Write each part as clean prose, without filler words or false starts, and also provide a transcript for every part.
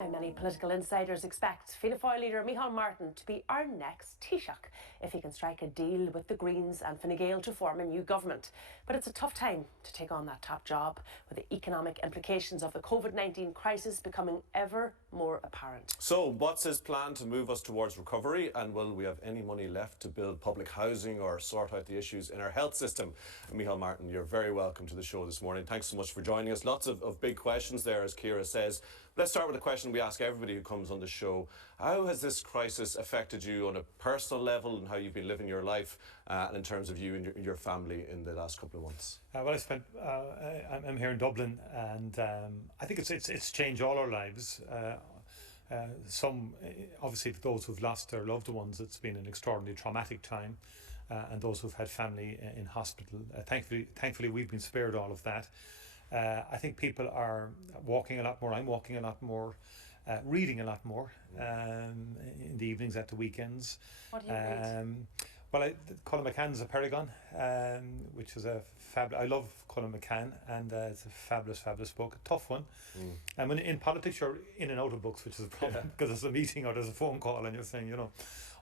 Many political insiders expect Fianna Fáil leader Micheál Martin to be our next Taoiseach if he can strike a deal with the Greens and Fine Gael to form a new government. But it's a tough time to take on that top job, with the economic implications of the COVID-19 crisis becoming ever more apparent. So what's his plan to move us towards recovery, and will we have any money left to build public housing or sort out the issues in our health system? Micheál Martin, you're very welcome to the show this morning. Thanks so much for joining us. Lots of big questions there, as Ciara says. Let's start with a question we ask everybody who comes on the show. How has this crisis affected you on a personal level, and how you've been living your life, and in terms of you and your family in the last couple of months? Well, I'm here in Dublin, and I think it's changed all our lives. Some, obviously, for those who've lost their loved ones, it's been an extraordinarily traumatic time, and those who've had family in hospital. Thankfully, we've been spared all of that. I think people are walking a lot more. I'm walking a lot more, reading a lot more in the evenings, at the weekends. What do you read? Well, Colin McCann's A Paragon, which is I love Colin McCann, and it's a fabulous book. A tough one. And when in politics, you're in and out of books, which is a problem, because there's a meeting or there's a phone call and you're saying,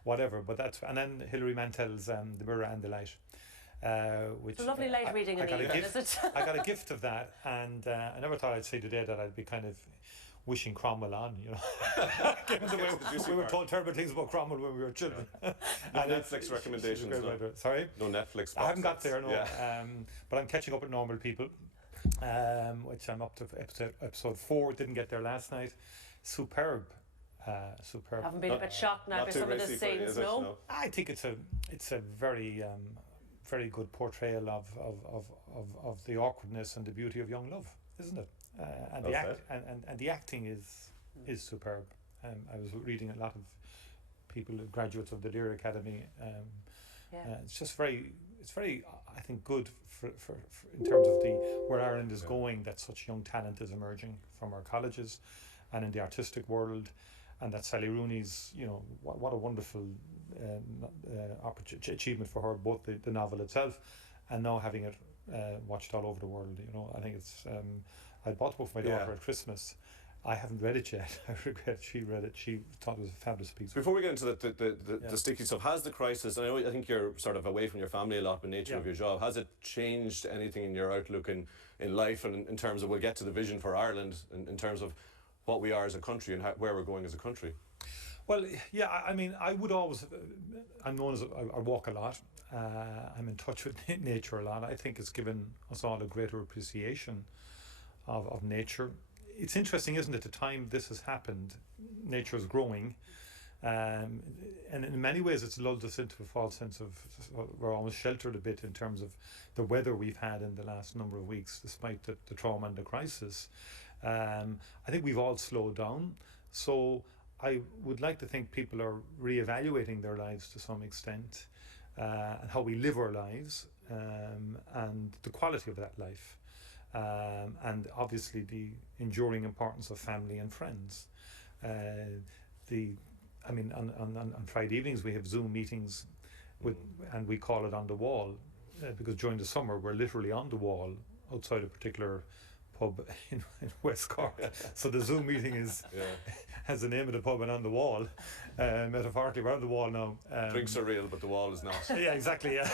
whatever. But and then Hilary Mantel's The Mirror and the Light. Which it's a lovely light reading in the evening, is it? I got a gift of that, and I never thought I'd say today that I'd be kind of wishing Cromwell on, given the way we were told terrible things about Cromwell when we were children. No Netflix recommendations, no? Sorry? No Netflix. I haven't got there, no. Yeah. But I'm catching up with Normal People, which I'm up to episode 4. Didn't get there last night. Superb. Haven't been a bit shocked now by some of the scenes, no? I think it's a very good portrayal of the awkwardness and the beauty of young love, isn't it? And the acting is superb. I was reading a lot of people, graduates of the Leader Academy. It's very, I think, good for in terms of where Ireland is going. That such young talent is emerging from our colleges and in the artistic world. And that Sally Rooney's, what a wonderful achievement for her, both the novel itself and now having it watched all over the world. I think it's. I bought the book for my daughter at Christmas. I haven't read it yet. I regret she read it. She thought it was a fabulous piece. Before we get into the sticky stuff, has the crisis, and I think you're sort of away from your family a lot by nature of your job, has it changed anything in your outlook in life, and in terms of, we'll get to the vision for Ireland, in terms of what we are as a country and where we're going as a country? Well, yeah, I mean, I would always, I'm known as, I walk a lot, I'm in touch with nature a lot. I think it's given us all a greater appreciation of nature. It's interesting, isn't it, the time this has happened, nature is growing, and in many ways it's lulled us into a false sense of, we're almost sheltered a bit in terms of the weather we've had in the last number of weeks, despite the trauma and the crisis. I think we've all slowed down, so I would like to think people are re-evaluating their lives to some extent, and how we live our lives, and the quality of that life, and obviously the enduring importance of family and friends. On Friday evenings we have Zoom meetings and we call it On the Wall, because during the summer we're literally on the wall outside a particular pub in West Cork. So the Zoom meeting has the name of the pub and On the Wall. Metaphorically, we're on the wall now. Drinks are real, but the wall is not. Yeah, exactly. Yeah,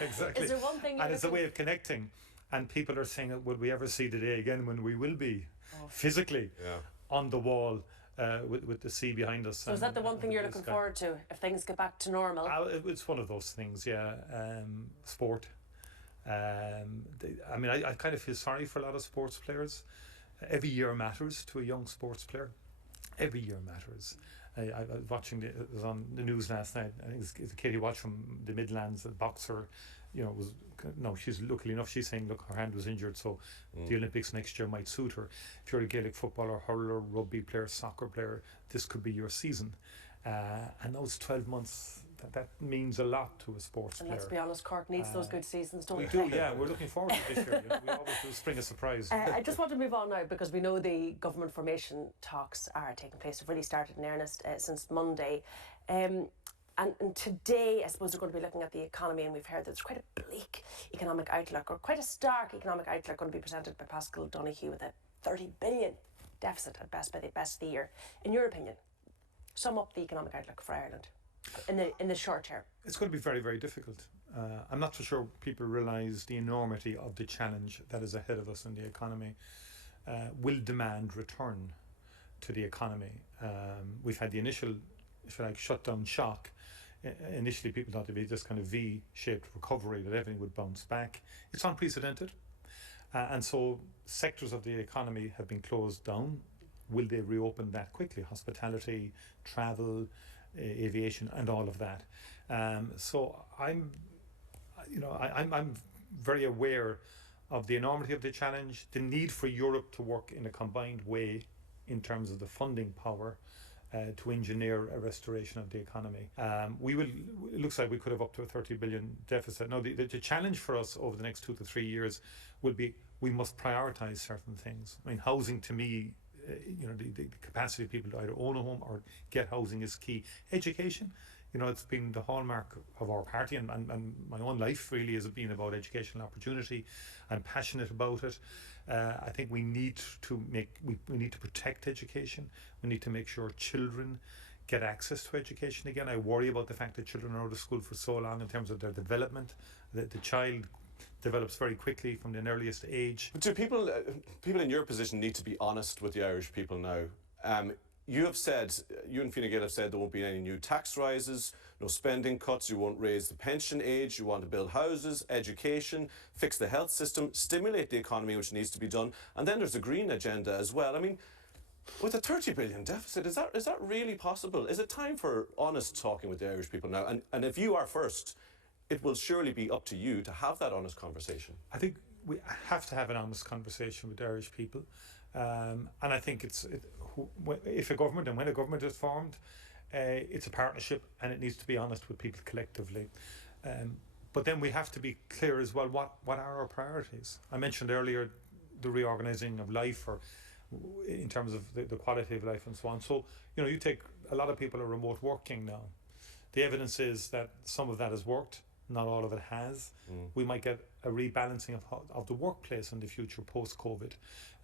exactly. Is there one thing? And it's a way of connecting. And people are saying, "Would we ever see the day again when we will be physically on the wall with the sea behind us?" So is that the one thing you're looking forward to if things get back to normal? It's one of those things, yeah. Sport. I kind of feel sorry for a lot of sports players. Every year matters to a young sports player. Every year matters. I was watching it was on the news last night. I think it's a kid who watched from the Midlands, a boxer. She's luckily enough. She's saying, look, her hand was injured, so the Olympics next year might suit her. If you're a Gaelic footballer, hurler, rugby player, soccer player, this could be your season. And those 12 months, that means a lot to a sports player. And let's be honest, Cork needs those good seasons, don't we? We do, yeah. We're looking forward to this year. We always do spring a surprise. I just want to move on now, because we know the government formation talks are taking place. Have really started in earnest since Monday. And today, I suppose we're going to be looking at the economy, and we've heard that there's quite a bleak economic outlook, or quite a stark economic outlook, going to be presented by Pascal Donoghue with a 30 billion deficit at best by the best of the year. In your opinion, sum up the economic outlook for Ireland in the short term. It's going to be very, very difficult. I'm not so sure people realise the enormity of the challenge that is ahead of us in the economy. Will demand return to the economy? We've had the initial, if you like, shutdown shock. Initially, people thought there'd be this kind of V-shaped recovery, that everything would bounce back. It's unprecedented. And so sectors of the economy have been closed down. Will they reopen that quickly? Hospitality, travel, aviation, and all of that. So I'm very aware of the enormity of the challenge, the need for Europe to work in a combined way in terms of the funding power to engineer a restoration of the economy. It looks like we could have up to a 30 billion deficit. Now, the challenge for us over the next 2 to 3 years will be we must prioritise certain things. I mean, housing to me, the capacity of people to either own a home or get housing is key. Education, it's been the hallmark of our party and my own life really has been about educational opportunity. I'm passionate about it. I think we need to protect education. We need to make sure children get access to education again. I worry about the fact that children are out of school for so long in terms of their development. The child develops very quickly from an earliest age. But do people in your position need to be honest with the Irish people now? You and Fianna Gael have said there won't be any new tax rises, no spending cuts, you won't raise the pension age, you want to build houses, education, fix the health system, stimulate the economy, which needs to be done. And then there's a green agenda as well. I mean, with a 30 billion deficit, is that really possible? Is it time for honest talking with the Irish people now? And if you are first, it will surely be up to you to have that honest conversation. I think we have to have an honest conversation with the Irish people. And I think if a government and when a government is formed, it's a partnership and it needs to be honest with people collectively. But then we have to be clear as well, what are our priorities? I mentioned earlier the reorganising of life or in terms of the quality of life and so on. So, you take a lot of people are remote working now. The evidence is that some of that has worked, not all of it has. We might get a rebalancing of the workplace in the future post-COVID,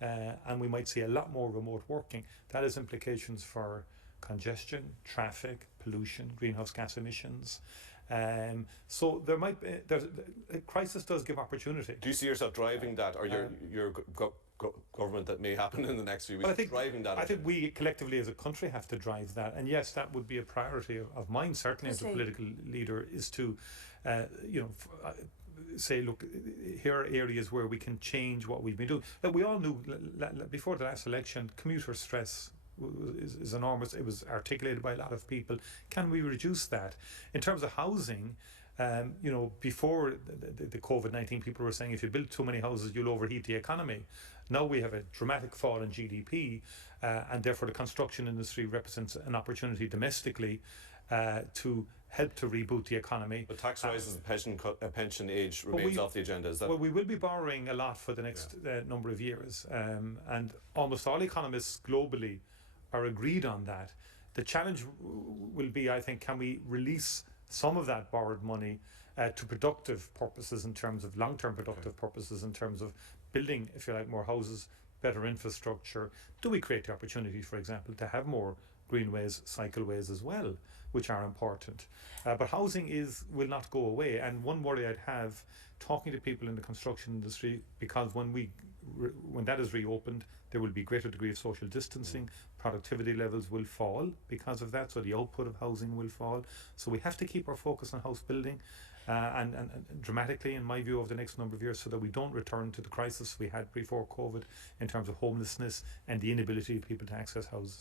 and we might see a lot more remote working. That has implications for congestion, traffic, pollution, greenhouse gas emissions. So there might be, a crisis does give opportunity. Do you see yourself driving that, or your government that may happen in the next few weeks driving that? I think we collectively as a country have to drive that, and yes, that would be a priority of mine, certainly as a political leader, is to say, look, here are areas where we can change what we've been doing. But we all knew before the last election, commuter stress is enormous. It was articulated by a lot of people. Can we reduce that? In terms of housing, before the COVID-19, people were saying if you build too many houses, you'll overheat the economy. Now we have a dramatic fall in GDP, and therefore the construction industry represents an opportunity domestically to help to reboot the economy. But tax rises and pension age remains off the agenda, is that? Well, we will be borrowing a lot for the next number of years, and almost all economists globally are agreed on that. The challenge will be, I think, can we release some of that borrowed money to productive purposes in terms of long-term productive purposes in terms of building, if you like, more houses, better infrastructure. Do we create the opportunity, for example, to have more greenways, cycleways as well, which are important? But housing will not go away. And one worry I'd have talking to people in the construction industry, because when that is reopened, there will be greater degree of social distancing, productivity levels will fall because of that, so the output of housing will fall. So we have to keep our focus on house building and dramatically, in my view, over the next number of years, so that we don't return to the crisis we had before COVID in terms of homelessness and the inability of people to access houses.